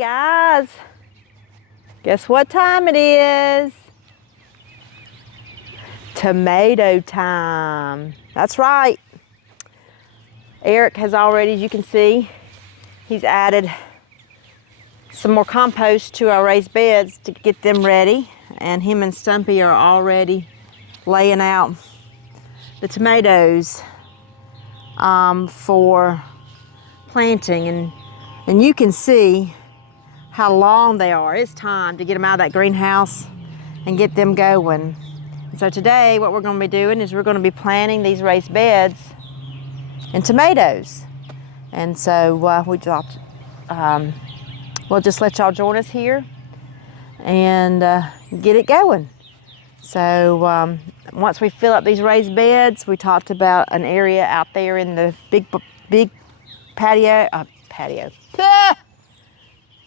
guys, guess what time it is? Tomato time. That's right. Eric has already, as you can see, he's added some more compost to our raised beds to get them ready. And him and Stumpy are already laying out the tomatoes for planting. And you can see how long they are. It's time to get them out of that greenhouse and get them going. So today what we're going to be doing is we're going to be planting these raised beds in tomatoes. And so we'll just let y'all join us here and get it going. So once we fill up these raised beds, we talked about an area out there in the big patio,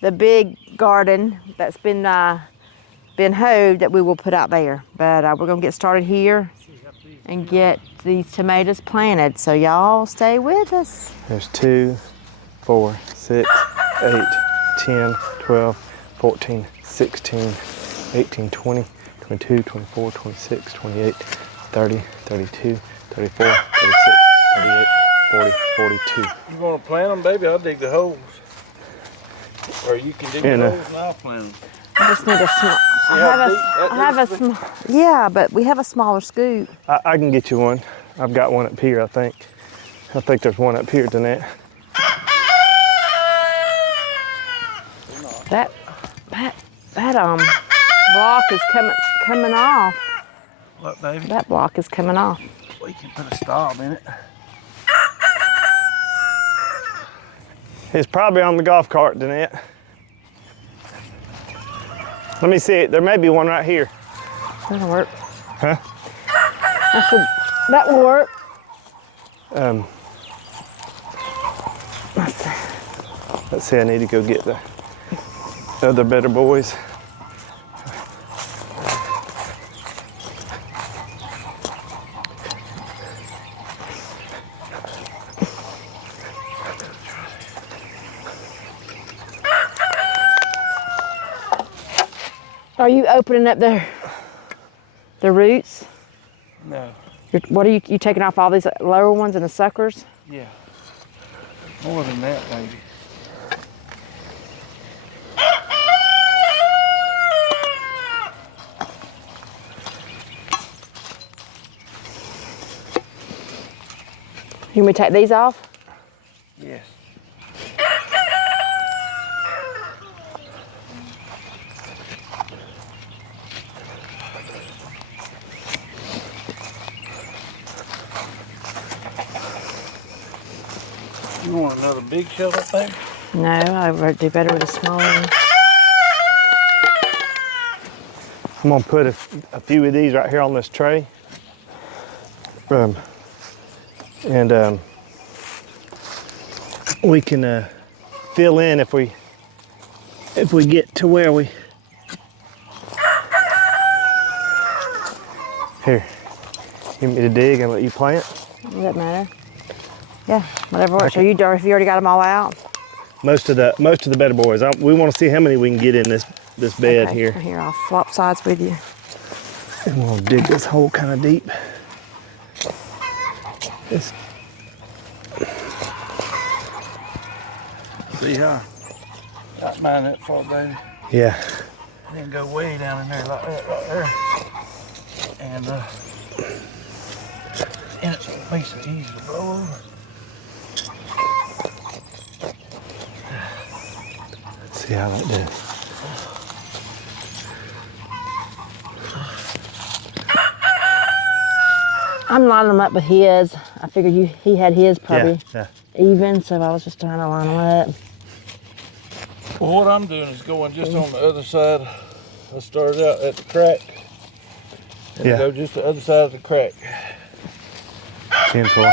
the big garden that's been hoed that we will put out there. But we're gonna get started here and get these tomatoes planted. So y'all stay with us. There's 2, 4, 6, 8, 10, 12, 14, 16, 18, 20, 22, 24, 26, 28, 30, 32, 34, 36, 38, 40, 42. You want to plant them, baby? I'll dig the holes. Or you can dig the holes and I'll plant them. I just need a small, I have a small, yeah, but we have a smaller scoop. I can get you one. I've got one up here, I think. I think there's one up here, Danette. That block is coming off. What, baby? That block is coming off. We can put a stop in it. It's probably on the golf cart, Danette. Let me see it. There may be one right here. That'll work. Huh? I said, that will work. Let's see, I need to go get the other better boys. Are you opening up the roots? No. What are you taking off all these lower ones and the suckers? Yeah. More than that, baby. You want me to take these off? Yes. You want another big shell up there? No, I would do better with a small one. I'm gonna put a few of these right here on this tray. We can fill in if we get to where we. Here, you want me to dig and let you plant? Does that matter? Yeah, whatever works. So if you already got them all out? Most of the better boys. We want to see how many we can get in this bed okay. here. Here, I'll swap sides with you. And we'll dig this hole kind of deep. See how got mine that far, baby. Yeah. Then go way down in there like that, right there. And it's basically easy to blow over. Let's see how that does. I'm lining them up with his. I figured he had his probably yeah. even, so I was just trying to line them up. Well, what I'm doing is going just on the other side. I started out at the crack. And I go just the other side of the crack. 10-4.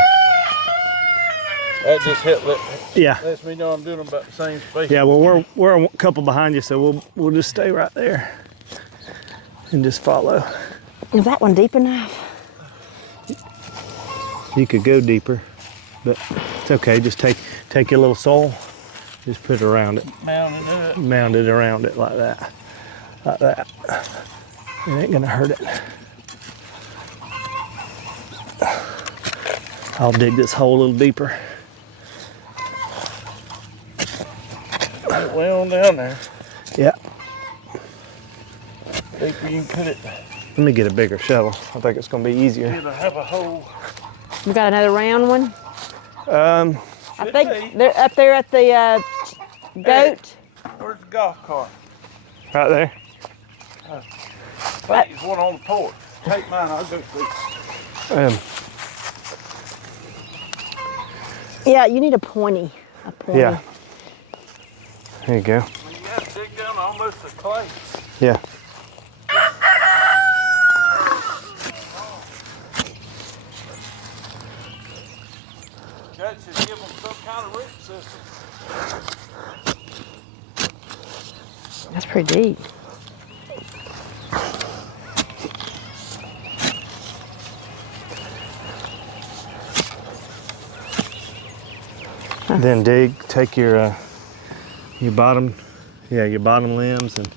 That just Yeah. lets me know I'm doing them about the same space. Yeah, well, we're a couple behind you, so we'll just stay right there and just follow. Is that one deep enough? You could go deeper, but it's okay. Just take your little soil Just put it around it. Mound it around it like that. Like that. It ain't gonna hurt it. I'll dig this hole a little deeper. Way on down there. Yeah. Deeper you can put it. Let me get a bigger shovel. I think it's gonna be easier. It'll have a hole. We got another round one. I think be. they're up there at the goat. Where's the golf cart? Right there. There's one on the porch. Take mine, I'll go through. Yeah, you need a pointy. A pointy. Yeah. There you go. You gotta dig down almost to clay. Yeah. That should give them some kind of root system. That's pretty deep. Then dig, take your bottom, your bottom limbs and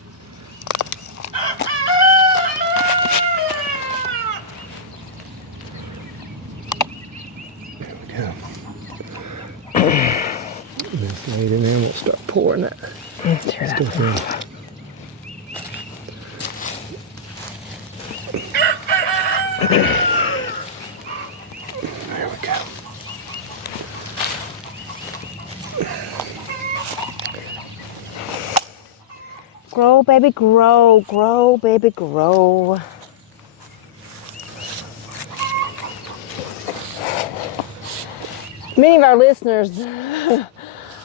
there we go. Just lay it in there and we'll start pouring it. Tear it out. There we go. Grow, baby, grow. Grow, baby, grow. Many of our listeners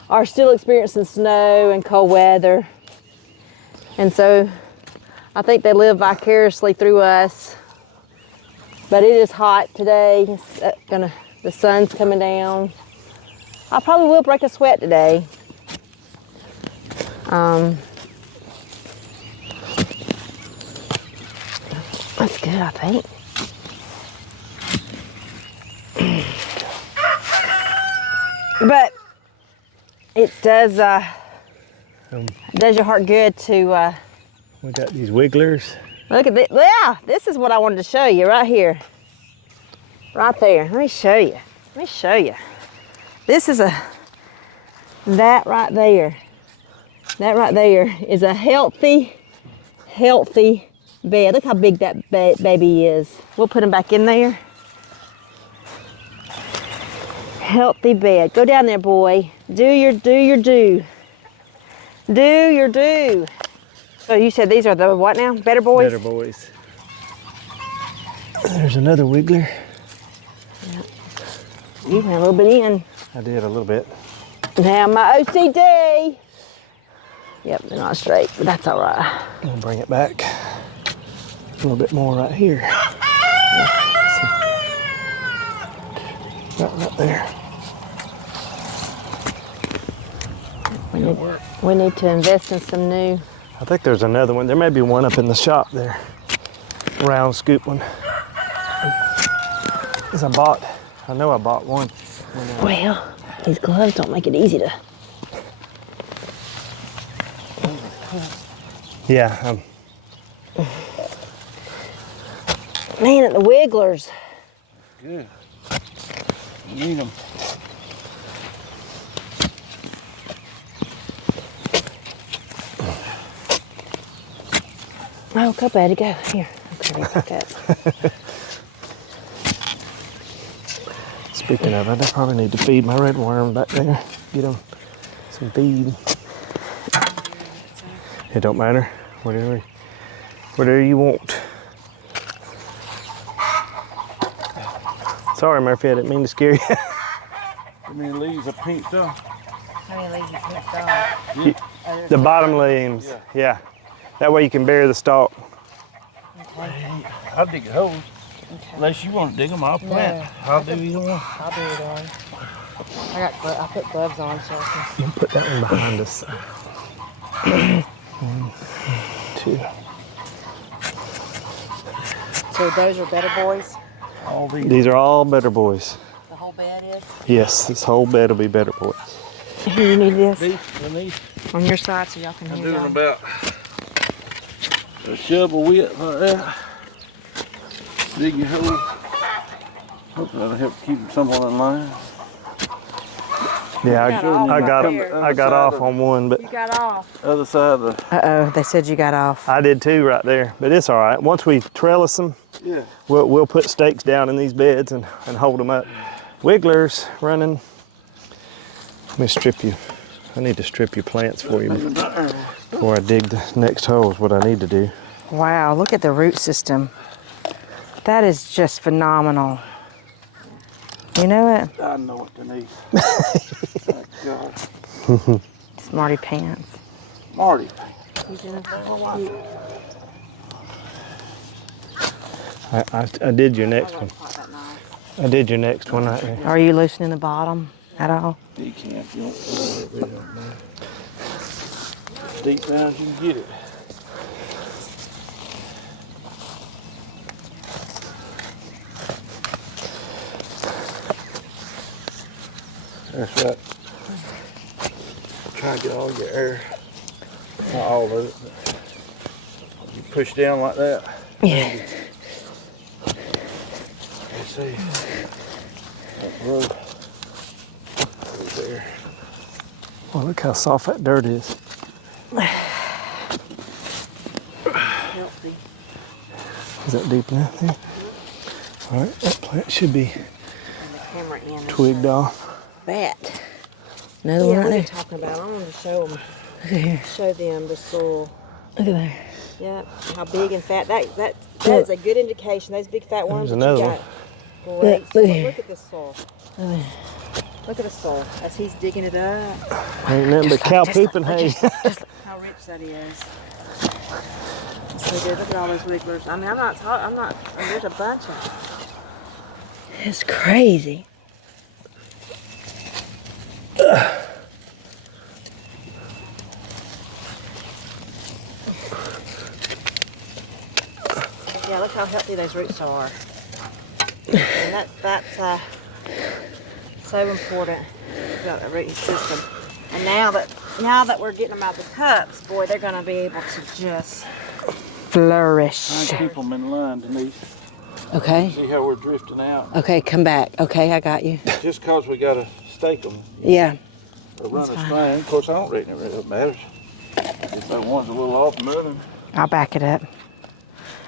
are still experiencing snow and cold weather. And so I think they live vicariously through us. But it is hot today. It's the sun's coming down. I probably will break a sweat today. That's good, I think. But it does your heart good to We got these wigglers. look at this. Yeah, this is what I wanted to show you right here. Right there. Let me show you. Let me show you. This is that right there. That right there is a healthy bed. Look how big that baby is. We'll put him back in there. Healthy bed. Go down there, boy. Do your do. Do your do. So you said these are the what now? Better boys? Better boys. There's another wiggler. Yep. You went a little bit in. I did a little bit. Now my OCD. Yep, they're not straight, but that's all right. I'm gonna bring it back. A little bit more right here. Right there. We need to invest in some new. I think there's another one. There may be one up in the shop there. Round scoop one. Because I know I bought one. Well, these gloves don't make it easy to. Yeah. Man, at the wigglers. Good. You need them. Oh, cup Eddie, go. Here. Okay, pick up. Speaking of it, I probably need to feed my red worm back there. Get them some feed. It don't matter. Whatever you want. Sorry, Murphy, I didn't mean to scare you. How many leaves of pink stuff? How many leaves you put The bottom limbs. Yeah. That way you can bury the stalk. Okay. I'll dig a hole. Okay. Unless you want to dig them, I'll plant. No. I'll do either one. I'll do it on. I put gloves on so I You can put that one behind us. 1, 2. can. So those are better boys? All these. These are all better boys. The whole bed is? Yes, this whole bed will be better boys. Here, you need this Beneath. on your side so y'all can I'm hear doing y'all. about a shovel width like that. Dig your hole. Hopefully that'll help keep them somewhat in line. Yeah, I got off on one, but You got off. Other side of the, Uh-oh, they said you got off. I did too right there. But it's all right. Once we trellis them, yeah. we'll put stakes down in these beds and hold them up. Wigglers running. Let me strip you. I need to strip your plants for you before I dig the next hole is what I need to do. Wow, look at the root system. That is just phenomenal. You know it? I know it, Denise. Thank God. Smarty pants. Marty. He's in a I did your next one. I did your next one right there. Are you loosening the bottom at all? You can't. You don't put it on there. As deep down as you can get it. That's right. Try to get all your air. Not all of it, but you push down like that. Yeah. Let's see. That road over there. Oh, look how soft that dirt is. Healthy. Is that deep enough there? All right, that plant should be twigged off. That. Another one right there. Talking about. I wanted to show them. Look at here. Show them the soil. Look at there. Yeah, how big and fat. That is a good indication. Those big fat worms There's that you another got. Great. Look at this soil. Look at the soil as he's digging it up. Ain't nothing but cow poop and hay. Just look how rich that is. So good. Look at all those wigglers. I mean, I'm not. There's a bunch of them. It's crazy. Yeah, look how healthy those roots are. And that's so important about the rooting system. And now that we're getting them out of the cups, boy, they're gonna be able to just flourish. Try to keep them in line, Denise. Okay. See how we're drifting out. Okay, come back. Okay, I got you. Just cause we gotta stake them. Yeah. Or run a string. Of course, I don't reckon it really matters. If that one's a little off moving. I'll back it up.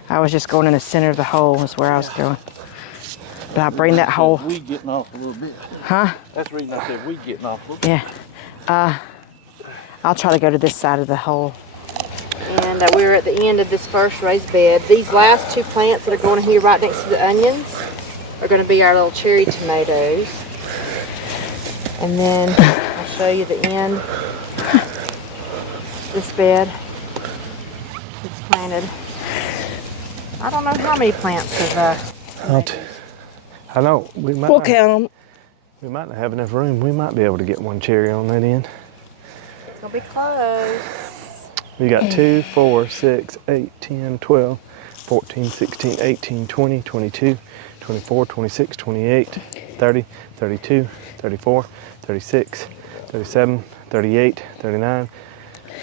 I was just going in the center of the hole is where I was going. But I'll bring that hole. We getting off a little bit. Huh? That's the reason I said we getting off a little bit. Yeah. I'll try to go to this side of the hole. And we're at the end of this first raised bed. These last two plants that are going here right next to the onions are going to be our little cherry tomatoes. And then I'll show you the end. This bed. It's planted. I don't know how many plants of I know. We might count them. We might not have enough room. We might be able to get one cherry on that end. It's going to be close. We got 2, 4, 6, 8, 10, 12, 14, 16, 18, 20, 22, 24, 26, 28, 30, 32, 34, 36, 37, 38, 39,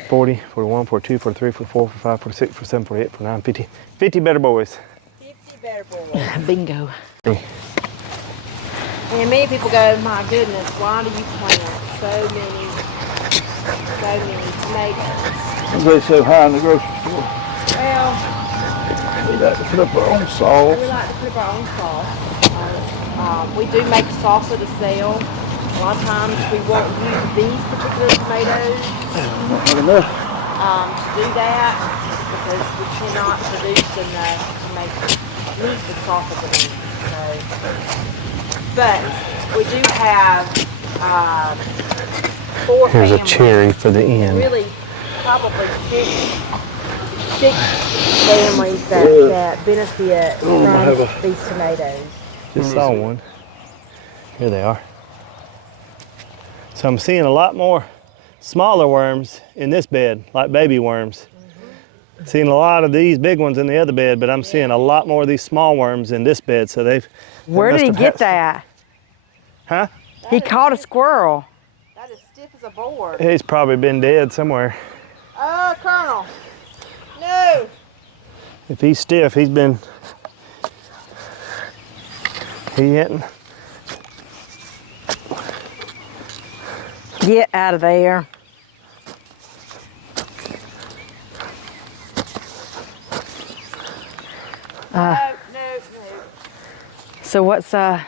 40, 41, 42, 43, 44, 45, 46, 47, 48, 49, 50. 50 better boys. 50 better boys. Bingo. And many people go, my goodness, why do you plant so many tomatoes? Everybody's so high in the grocery store. Well, We like to put up our own sauce. we like to put up our own sauce. We do make salsa to sell. A lot of times we won't use these particular tomatoes Not enough. to do that because we cannot produce enough to use the salsa to eat. But we do have 4 Here's families. a cherry for the end. Really, probably six families that benefit from these tomatoes. Just saw one. Here they are. So I'm seeing a lot more smaller worms in this bed, like baby worms. Seeing a lot of these big ones in the other bed, but I'm seeing a lot more of these small worms in this bed. So Where did he get that? Huh? He caught a squirrel. That is stiff is a board. He's probably been dead somewhere. Oh, Colonel. No. If he's stiff, he hadn't. Get out of there. No. So what's you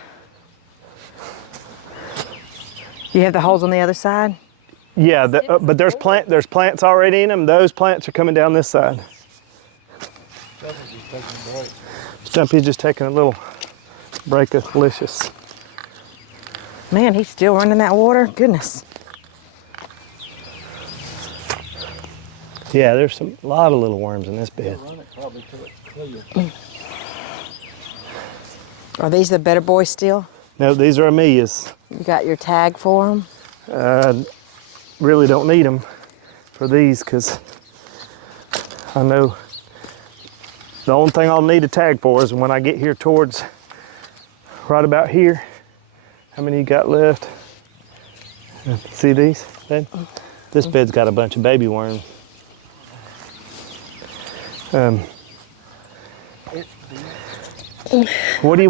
have the holes on the other side? Yeah, but there's plants already in them. Those plants are coming down this side. Stumpy's just taking a little break of delicious. Man, he's still running that water. Goodness. Yeah, there's a lot of little worms in this bed. Run it probably till it's clear. Are these the better boys still? No, these are Amelias. You got your tag for them? Really don't need them for these because I know the only thing I'll need a tag for is when I get here towards right about here. How many you got left? See these bed? This bed's got a bunch of baby worms. What do you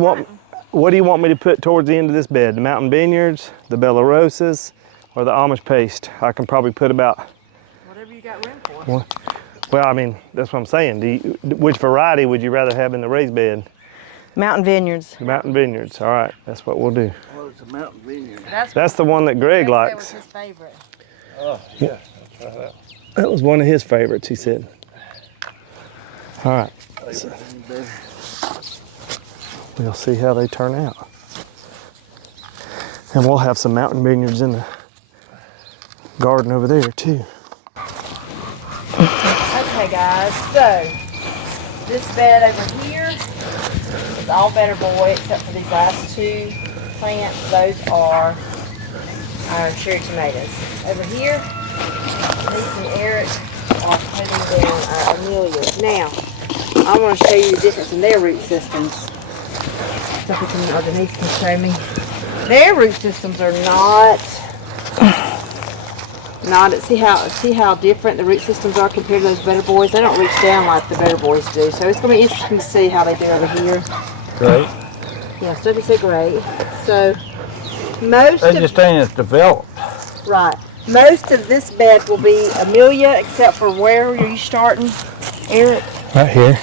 want me to put towards the end of this bed? The mountain vineyards, the Bella Rosas, or the Amish paste? I can probably put about Whatever you got room for. well, I mean, that's what I'm saying. Which variety would you rather have in the raised bed? Mountain vineyards. The mountain vineyards. All right, that's what we'll do. Well, it's a mountain vineyard. That's the one that Greg That was likes. his favorite. Oh, yeah. That's right. That was one of his favorites, he said. All right, we'll see how they turn out. And we'll have some mountain vineyards in the garden over there too. Okay, guys, so this bed over here is all better boy except for these last two plants. Those are our cherry tomatoes. Over here, Denise and Eric are putting down our Amelias. Now, I want to show you the difference in their root systems. Denise can show me. Their root systems are not see how different the root systems are compared to those better boys. They don't reach down like the better boys do. So it's going to be interesting to see how they do over here. Great. Yeah, Stumpy said great. So most They of just ain't developed. right. Most of this bed will be Amelia, except for where are you starting, Eric? Right here.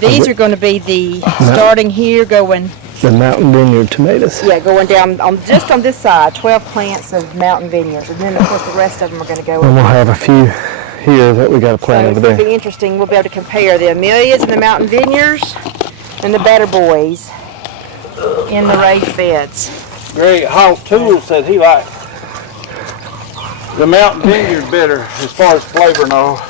These are going to be the starting here, going The mountain vineyard tomatoes. yeah, going down on just on this side. 12 plants of mountain vineyards, and then of course the rest of them are going to go. And we'll have a few here that we got to plant So over it's going to there. be interesting. We'll be able to compare the Amelias and the mountain vineyards and the better boys in the raised beds. Greg Hawk Tool said he liked the mountain vineyard better as far as flavor and all.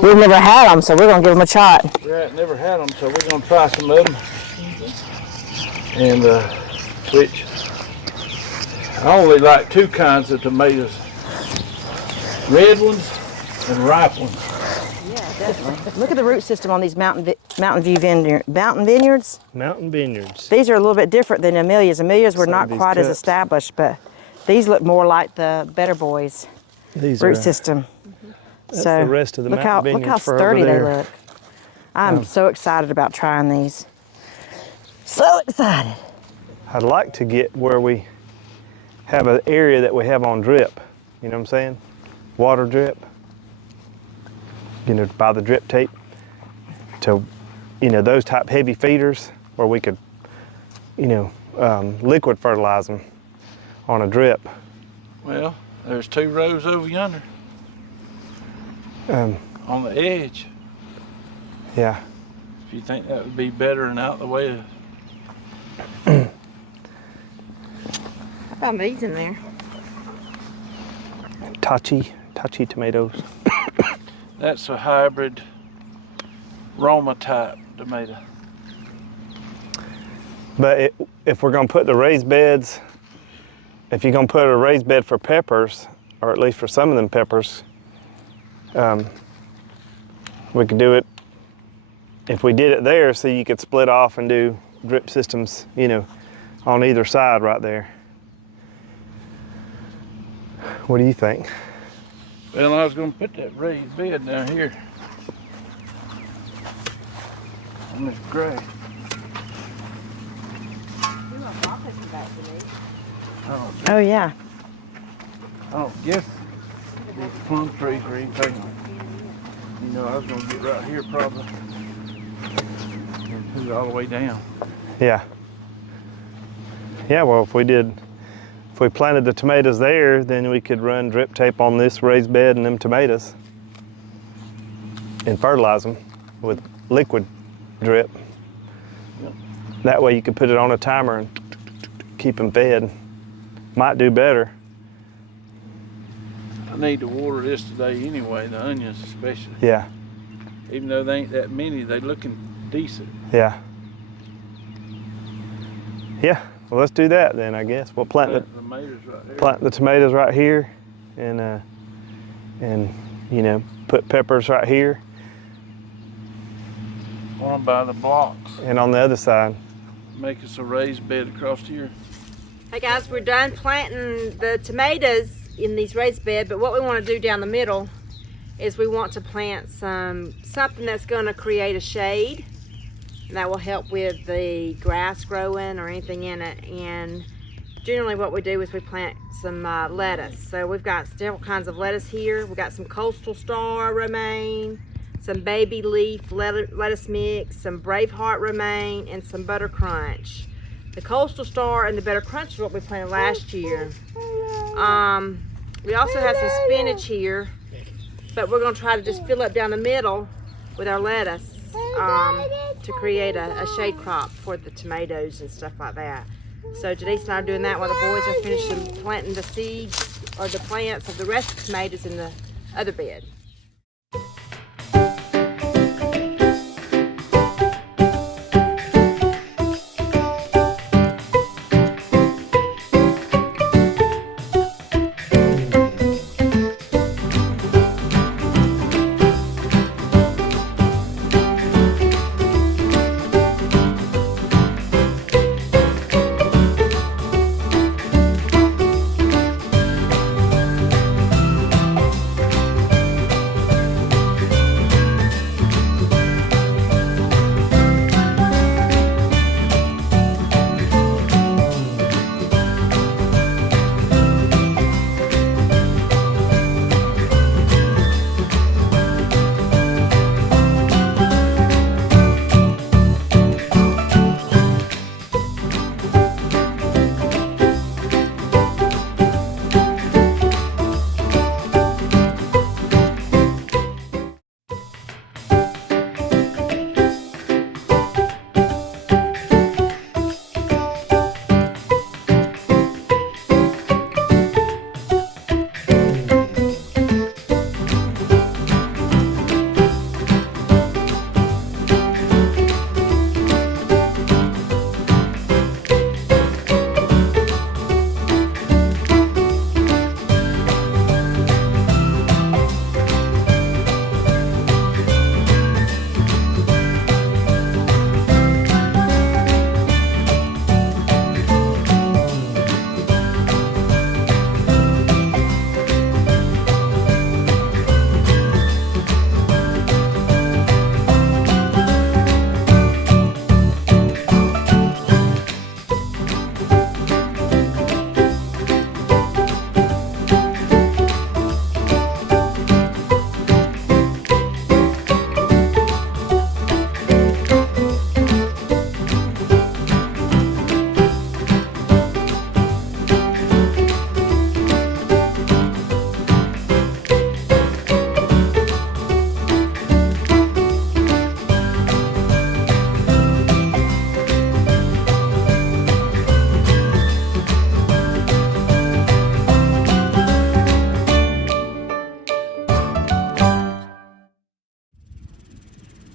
We've never had them, so we're going to give them a shot. Right, never had them, so we're gonna try some of them. And which I only like two kinds of tomatoes: red ones and ripe ones. Yeah, definitely. Look at the root system on these mountain vineyards. Mountain vineyards. These are a little bit different than Amelia's. Amelia's were Some not of these quite as cups. established, but these look more like the better boys These root are system. that's So the rest of the look mountain how vineyards for sturdy over they there. look. I'm so excited about trying these. So excited. I'd like to get where we have an area that we have on drip. You know what I'm saying? Water drip. You know, by the drip tape. To, you know, those type heavy feeders where we could, you know, liquid fertilize them on a drip. Well, there's 2 rows over yonder Um, on the edge. yeah. If you think that would be better and out the way of I found these in there. Tachi tomatoes. that's a hybrid Roma type tomato. But if we're gonna put the raised beds, if you're gonna put a raised bed for peppers, or at least for some of them peppers, we could do it, if we did it there, so you could split off and do drip systems, you know, on either side right there. What do you think? Well, I was gonna put that raised bed down here on this grass. Oh yeah. I don't guess these plum trees or anything. You know, I was gonna get right here probably and put it all the way down. Yeah. Yeah, well, if we planted the tomatoes there, then we could run drip tape on this raised bed and them tomatoes and fertilize them with liquid drip. Yep. That way you could put it on a timer and keep them fed. Might do better. I need to water this today anyway, the onions especially. Yeah, Even though they ain't that many, they looking decent. yeah. Yeah, well, let's do that then, I guess. We'll plant The tomatoes right there. plant the tomatoes right here and you know, put peppers right here One by the blocks. and on the other side. Make us a raised bed across here. Hey guys, we're done planting the tomatoes in these raised beds, but what we want to do down the middle is we want to plant something that's going to create a shade, and that will help with the grass growing or anything in it. And generally what we do is we plant some lettuce. So we've got several kinds of lettuce here. We've got some coastal star romaine, some baby leaf lettuce mix, some Braveheart romaine, and some butter crunch. The coastal star and the butter crunch is what we planted last year. We also have some spinach here, but we're going to try to just fill up down the middle with our lettuce to create a shade crop for the tomatoes and stuff like that. So Denise and I are doing that while the boys are finishing planting the seeds or the plants of the rest of the tomatoes in the other bed.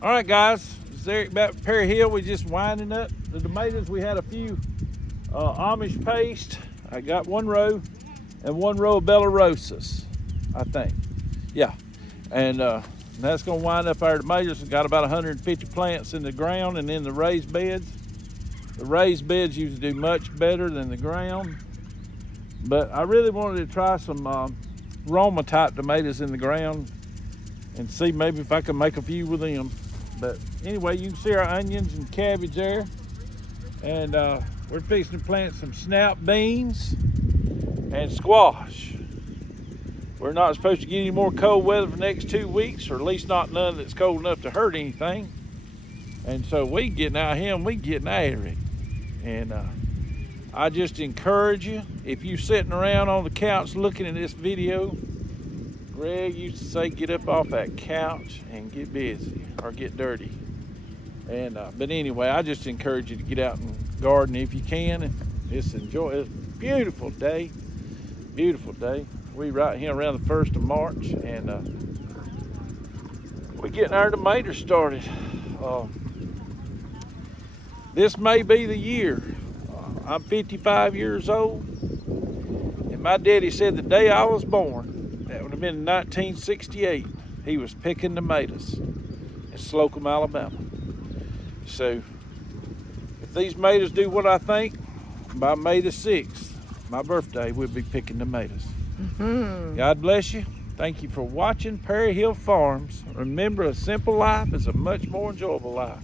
All right, guys, it's Eric back at Perry Hill. We just winding up the tomatoes. We had a few Amish paste. I got one row and one row of Belarusas, I think. Yeah, and that's gonna wind up our tomatoes. We got about 150 plants in the ground and in the raised beds. The raised beds usually do much better than the ground. But I really wanted to try some Roma type tomatoes in the ground and see maybe if I can make a few with them. But anyway, you can see our onions and cabbage there. And we're fixing to plant some snap beans and squash. We're not supposed to get any more cold weather for the next 2 weeks, or at least not none that's cold enough to hurt anything. And so we getting out here and we getting after it. And I just encourage you, if you sitting around on the couch looking at this video, Greg used to say, get up off that couch and get busy or get dirty. And but anyway, I just encourage you to get out and garden if you can and just enjoy it. It's a beautiful day, beautiful day. We right here around the 1st of March, and we're getting our tomatoes started. This may be the year. I'm 55 years old, and my daddy said the day I was born, that would have been in 1968, he was picking tomatoes in Slocum, Alabama. So if these tomatoes do what I think, by May the 6th, my birthday, we'll be picking tomatoes. God bless you. Thank you for watching Perry Hill Farms. Remember, a simple life is a much more enjoyable life.